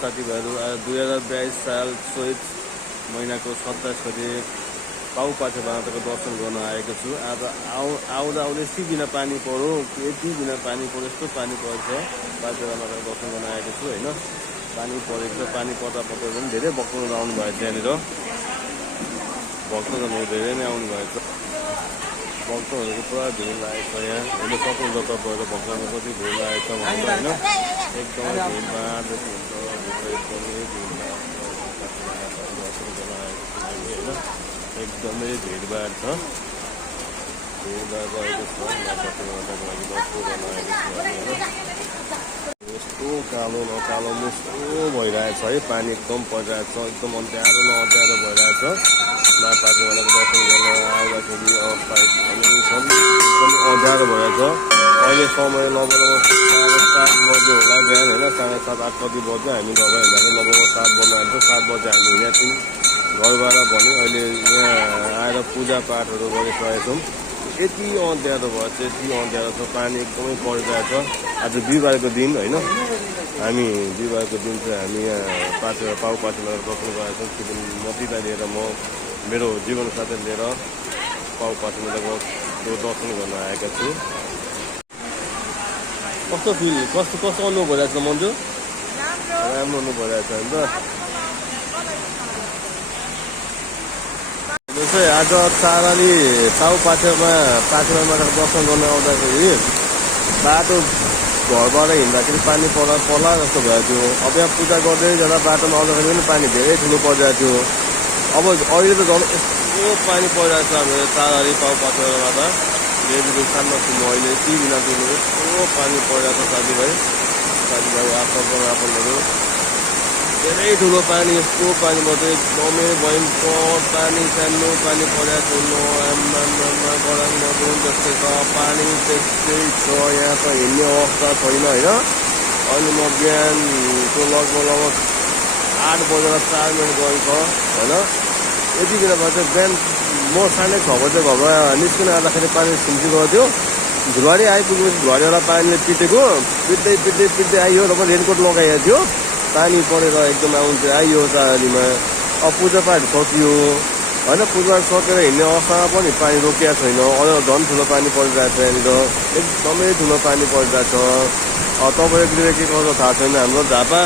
साथीभाइहरू 2022 साल चैत महिनाको 27 गते पाउपाटे माताको दर्शन गर्न आएको छु। आज आउँदा यति बिना पानी पर्यो, यति बिना पानी पर्यो, यस्तो पानी पर्छ। पाटे माताको दर्शन गर्न आएको छु होइन। पानी परेको छ, पानी पर्दा पनि धेरै भक्तहरू आउनु भयो त्यहाँनिर। भक्तजनहरू धेरै नै आउनु भएको छ। भक्तहरूको पुरा भिड लागेको छ यहाँ। हेर्नु सक्नुहुन्छ तपाईँहरू भक्तहरू कति भिड लागेको छ भनेर होइन। एकदमै भिडभाड जस्तो हुन्छ, एकदमै भिडभाड होइन। एकदमै भिडभाड छ, भिडभाड रहेको छ। माताको लागि दर्शन गर्न आएको छु होइन। यस्तो कालो नकालो यस्तो भइरहेछ है, पानी एकदम परिरहेछ, एकदम अँध्यारो नअँध्यारो भइरहेछ। माताको दर्शन गर्न आउँदाखेरि अवस्था एकदमै अँध्यारो भइरहेछ। अहिले समय लगभग 7:30 बज्यो होला बिहान होइन। 7:30 8 कति बज्यो हामी दबाई हिँड्दाखेरि लगभग 7 बज्न आएको छ। 7 बजे हामी यहाँ घरबाट भने अहिले यहाँ आएर पूजापाठहरू गरिसकेका छौँ। यति अँध्यारो भएछ, यति अँध्यारो छ, पानी एकदमै परिरहेछ। आज बिहिबारको दिन होइन। हामी बिहिबारको दिन चाहिँ हामी यहाँ पाउपाटेमा दर्शन गरेका छौँ। त्यो दिन मतीलाई लिएर म मेरो जीवनसाथी लिएर पाउपाटेमा त्यो दर्शन गर्न आएका छु। कस्तो फिल, कस्तो अनुभव भइरहेको छ मन्जु? राम्रो अनुभव भइरहेको छ होइन। आज चाराली पाउपाटेमा माताको दर्शन गर्न आउँदाखेरि बाटो घरबाट हिँड्दाखेरि पानी पर्ला जस्तो भएको थियो। अब यहाँ पूजा गर्दै जाँदा बाटोमा आउँदाखेरि पनि पानी धेरै ठुलो परिरहेको थियो। अब अहिले त झन् यस्तो पानी परिरहेको छ हाम्रो चाराली पाउपाटेबाट। देवीको सामना छु म अहिले। यति बिना दिनु यस्तो पानी परिरहेको छ साथीभाइ आफन्तहरू। धेरै ठुलो पानी, यस्तो पानी मात्रै एकदमै भयङ्कर पानी, सानो पानी परिरहेको छ। गरम नदुन जस्तै छ, पानी त्यस्तै छ। यहाँ त हिँड्ने अवस्था छैन होइन। अहिले म बिहानको लगभग 8 बजेर 4 मिनट गएको होइन। यति बेला भए चाहिँ बिहान म 6:30 बजे घरबाट निस्किन आँदाखेरि पानी छिम्चिएको थियो। झुलवारी आइपुगेपछि झुलवारीवाला पानीले पिट्दै आइयो र पनि रेनकोट लगाइएको थियो। पानी परेर एकदम आउनु चाहिँ आइयो चालीमा। अब पूजापाठ सकियो होइन। पूजापाठ सकेर हिँड्ने अवस्थामा पनि पानी रोकिएको छैन। अझ झन् ठुलो पानी परिरहेको छ यहाँनिर, एकदमै ठुलो पानी परिरहेको छ। तपाईँहरूले के गर्छ थाहा छैन। हाम्रो झापा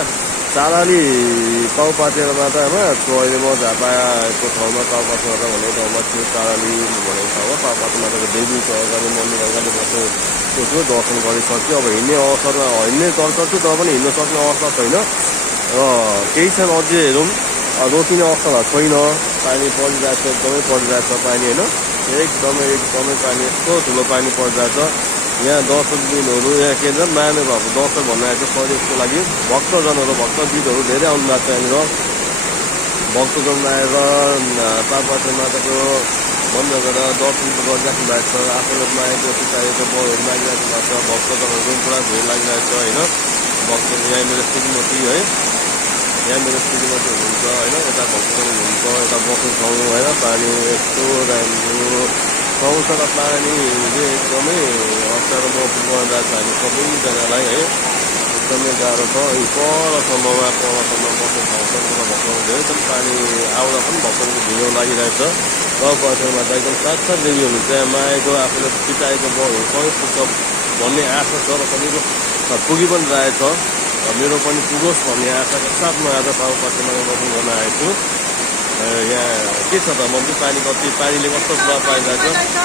चाराली पाउपाटेमा त अहिले म झापाको ठाउँमा पाउपाटेमा भन्ने ठाउँमा छु। चाराली भनेको ठाउँमा पाउपाटेमाको देवी छ, अगाडि मन्दिर अगाडि बसेको दर्शन गरिसक्यो। अब हिँड्ने अवसरमा हिँड्ने चर्चा छु तर पनि हिँड्न सक्ने अवस्था छैन र केही क्षण अझै हेरौँ। रोकिने अवस्था छैन। पानी परिरहेको छ, एकदमै परिरहेको छ पानी होइन। एकदमै पानी, यस्तो ठुलो पानी परिरहेको छ। यहाँ दर्शकबिनहरू यहाँ के भन्छ माने भएको दर्शक भन्नु आएको छ परिवेशको लागि। भक्तगीतहरू धेरै आउनु भएको छ यहाँनिर। भक्तजन आएर पाउपाटे माताको मन्दिर गएर दर्शन गरिराख्नु भएको छ। आफूले मागेको सिकाएको बलहरू मागिरहेको भएको छ। भक्तजनहरू पनि पुरा भिड लागिरहेको छ होइन। भक्तहरू यहाँ मेरो श्रीमती है, यहाँ मेरो श्रीमती हुनुहुन्छ होइन। यता भक्तजन हुनुहुन्छ, यता बस्ने ठाउँ होइन। पानी यस्तो राम्रो ठाउँ छ र पानीले एकदमै अप्ठ्यारो परिरहेको छ हामी सबैजनालाई है। एकदमै गाह्रो छ। परसम्म बस्ने ठाउँ छ, भक्तहरू धेरै छन्। पानी आउँदा पनि भक्तहरूको भिड लागिरहेछ। पाउपाटेमा त एकदम साक्षात् देवी हुनुहुन्छ। यहाँ मागेको आफूले पिताएको बलहरू सबै पुग्छ भन्ने आशा छ र सबैको पुगी पनि रहेछ। मेरो पनि पुगोस् भन्ने आशाको साथमा आज पाउपाटेमा दर्शन गर्न आएको छु। यहाँ के छ त मन्जु, पानीले कस्तो प्रभाव पारिरहेको छ?